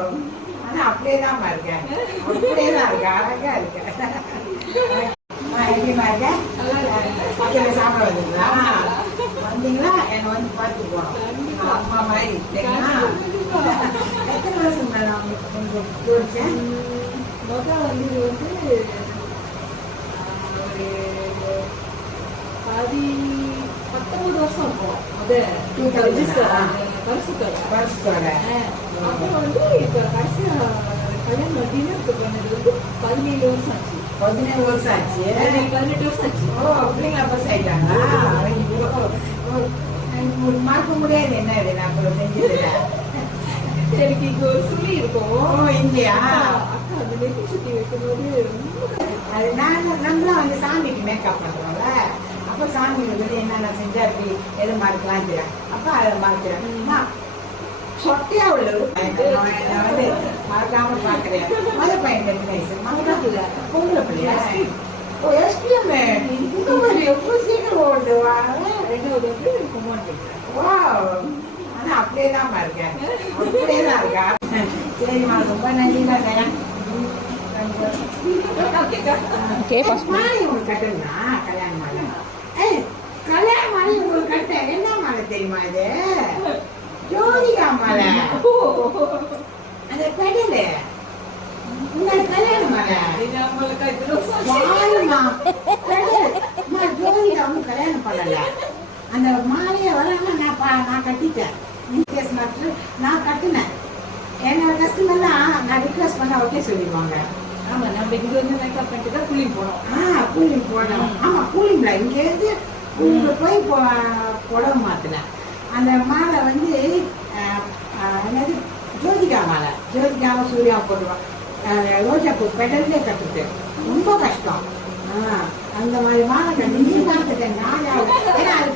ஆனா அப்படியேதான் இருக்கேன். அப்படியேதான் இருக்கேன். அழகா இருக்கேன். எப்படிமா இருக்கேன்? பக்கத்துல சாப்பிட வந்தீங்களா? வந்தீங்களா? என்னை வந்து பார்த்து போனோம். அம்மா மாதிரி தெரியுமா? எத்தனை வருஷம் நான் உங்களுக்கு ஜோடிச்சேன்? முதல் வந்து ஒரு 19 வருஷம் இருக்கும். அது வருஷத்தோட அப்புறம் வந்து இப்போ கடைசியாக கல்யாணம் டின்னருக்கு பண்ணது வந்து 17 வருஷம் ஆச்சு. 17 வருஷம் ஆச்சு. 18 வருஷம் ஆச்சு. ஓ அப்படிங்களா? பஸ் ஆயிட்டாங்களா? மறக்க முடியாது. என்ன இது நான் இப்போ செஞ்சது எனக்கு இங்க ஒரு சுழி இருக்கும். ஓ இங்கேயா? அக்கா அந்த நெத்தி சுத்தி வைக்கும்போது அது நம்மளாம் வந்து சாமிக்கு மேக்கப் பண்றோம்ல. அப்ப சாமிக்கு வந்து என்னென்ன செஞ்சா அப்படி எது மறக்கலாம் தெரியும். அப்ப அதை மறக்கிறேன். சொட்டையா உள்ள ஒரு பையன் வந்து மறக்காம பாக்குறேன். மத பையன் பொங்கல பிள்ளையா? ஓ எஸ்பிஎம் எவ்வளவு சீக்கிரம் ஓடுவா. 2வது வந்து குமார். வா ஆனா அப்படியேதான் இருக்கேன். அப்படியேதான் இருக்கா? சரிம்மா ரொம்ப நன்றிமா தயா. மாலை உங்களுக்கு கட்டுனா கல்யாண மாலை. கல்யாண மாலை உங்களுக்கு கட்ட என்ன மாலை தெரியுமா? இது ஜோதிகா மாலை. அந்த கடலு இந்த கல்யாண மாலை ஜோதிகாவும் கல்யாணம் பண்ணல. அந்த மாலையை வராம நான் கட்டிட்டேன். நான் கட்டினேன். என்னோட கஸ்டமர்லாம் நான் ரிக்வெஸ்ட் பண்ண ஓகே சொல்லிடுவாங்க. ஆமா நம்ம இங்க வந்து மேக்கப் பண்ணிட்டு தான் கூலிங் போனோம். கூலிங் போனோம். ஆமா கூலிங்ல இங்கேருந்து கூலிங்ல போய் புடவை மாத்தினேன். அந்த மாலை வந்து என்னது ஜோதிகா மாலை. ஜோதிகாவும் சூர்யா போடுவான். ரோஜா பூ பெடல்லே கட்டுது. ரொம்ப கஷ்டம். அந்த மாதிரி மாலை கட்டி நீ பார்த்துட்டேன். ஏன்னா அது